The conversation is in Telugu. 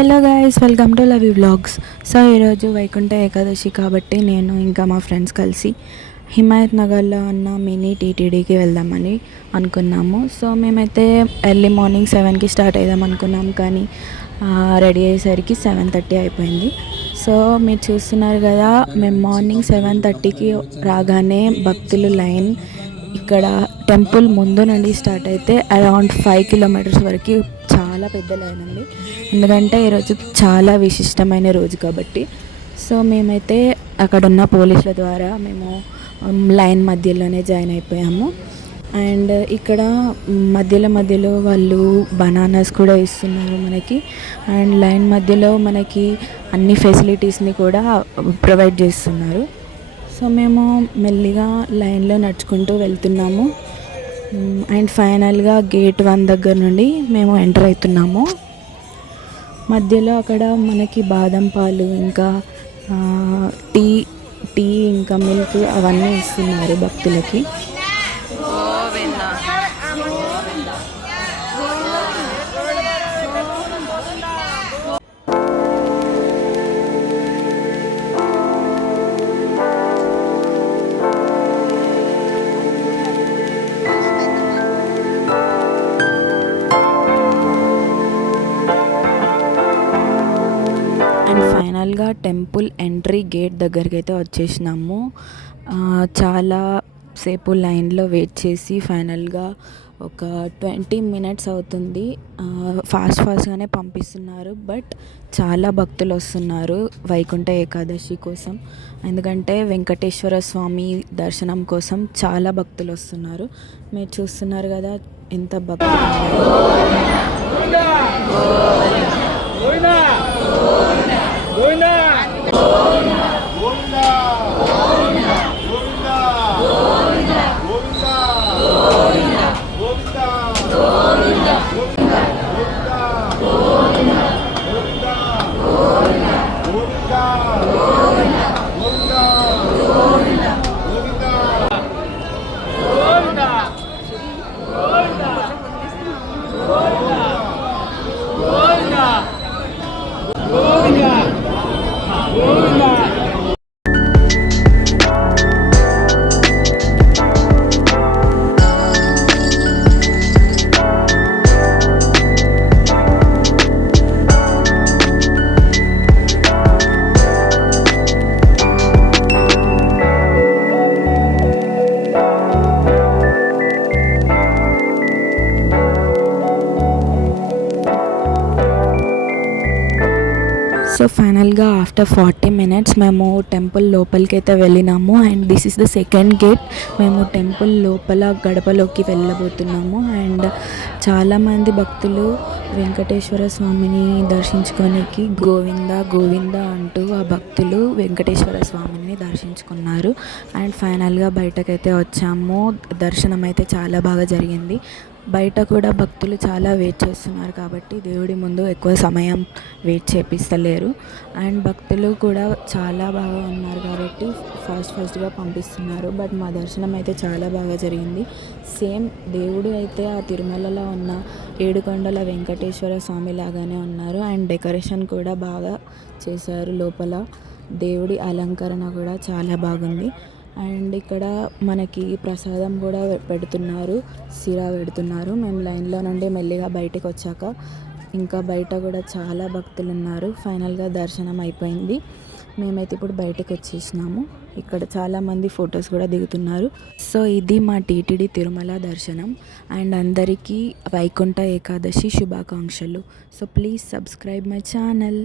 Hello guys, welcome to love you vlogs. So ఈరోజు వైకుంఠ ఏకాదశి కాబట్టి నేను ఇంకా మా ఫ్రెండ్స్ కలిసి హిమాయత్ నగర్లో ఉన్న మినీ టీటీడీకి వెళ్దామని అనుకున్నాము. సో మేమైతే ఎర్లీ మార్నింగ్ 7కి స్టార్ట్ అవుదాం అనుకున్నాం, కానీ రెడీ అయ్యేసరికి 7:30 అయిపోయింది. సో మీరు చూస్తున్నారు కదా, మేము మార్నింగ్ 7:30కి రాగానే భక్తులు లైన్ ఇక్కడ టెంపుల్ ముందు నుండి స్టార్ట్ అయితే అరౌండ్ 5 కిలోమీటర్స్ వరకు చాలా పెద్ద లైన్ ఉంది. ఎందుకంటే ఈరోజు చాలా విశిష్టమైన రోజు కాబట్టి. సో మేమైతే అక్కడ ఉన్న పోలీసుల ద్వారా మేము లైన్ మధ్యలోనే జాయిన్ అయిపోయాము. అండ్ ఇక్కడ మధ్యలో వాళ్ళు బనానాస్ కూడా ఇస్తున్నారు మనకి. అండ్ లైన్ మధ్యలో మనకి అన్ని ఫెసిలిటీస్ని కూడా ప్రొవైడ్ చేస్తున్నారు. సో మేము మెల్లిగా లైన్లో నడుచుకుంటూ వెళ్తున్నాము. అండ్ ఫైనల్గా గేట్ 1 దగ్గర నుండి మేము ఎంటర్ అవుతున్నాము. మధ్యలో అక్కడ మనకి బాదం పాలు, ఇంకా టీ ఇంకా మిల్క్ అవన్నీ ఇస్తున్నారు భక్తులకి. అండ్ ఫైనల్గా టెంపుల్ ఎంట్రీ గేట్ దగ్గరికి అయితే వచ్చేసినాము. చాలా సేపు లైన్లో వెయిట్ చేసి ఫైనల్గా ఒక 20 మినిట్స్ అవుతుంది. ఫాస్ట్గానే పంపిస్తున్నారు, బట్ చాలా భక్తులు వస్తున్నారు వైకుంఠ ఏకాదశి కోసం. ఎందుకంటే వెంకటేశ్వర స్వామి దర్శనం కోసం చాలా భక్తులు వస్తున్నారు. మీరు చూస్తున్నారు కదా ఎంత భక్తులు. సో ఫైనల్గా ఆఫ్టర్ 40 మినిట్స్ మేము టెంపుల్ లోపలికి అయితే వెళ్ళినాము. And this is the second gate. మేము టెంపుల్ లోపల గడపలోకి వెళ్ళబోతున్నాము. అండ్ చాలామంది భక్తులు వెంకటేశ్వర స్వామిని దర్శించుకోనికి గోవింద గోవింద అంటూ ఆ భక్తులు వెంకటేశ్వర స్వామిని దర్శించుకున్నారు. అండ్ ఫైనల్గా బయటకైతే వచ్చాము. దర్శనం అయితే చాలా బాగా జరిగింది. బయట కూడా భక్తులు చాలా వెయిట్ చేస్తున్నారు కాబట్టి దేవుడి ముందు ఎక్కువ సమయం వెయిట్ చేపిస్తలేరు. అండ్ భక్తులు కూడా చాలా బాగా ఉన్నారు కాబట్టి ఫాస్ట్గా పంపిస్తున్నారు. బట్ మా దర్శనం అయితే చాలా బాగా జరిగింది. సేమ్ దేవుడు అయితే ఆ తిరుమలలో ఉన్న ఏడుకొండల వెంకటేశ్వర స్వామి లాగానే ఉన్నారు. అండ్ డెకరేషన్ కూడా బాగా చేశారు. లోపల దేవుడి అలంకరణ కూడా చాలా బాగుంది. అండ్ ఇక్కడ మనకి ప్రసాదం కూడా పెడుతున్నారు, సిరా పెడుతున్నారు. మేము లైన్లో నుండి మెల్లిగా బయటకు వచ్చాక ఇంకా బయట కూడా చాలా భక్తులు ఉన్నారు. ఫైనల్గా దర్శనం అయిపోయింది. మేమైతే ఇప్పుడు బయటకు వచ్చేసినాము. ఇక్కడ చాలామంది ఫొటోస్ కూడా దిగుతున్నారు. సో ఇది మా టీటీడీ తిరుమల దర్శనం. అండ్ అందరికీ వైకుంఠ ఏకాదశి శుభాకాంక్షలు. So please subscribe my channel.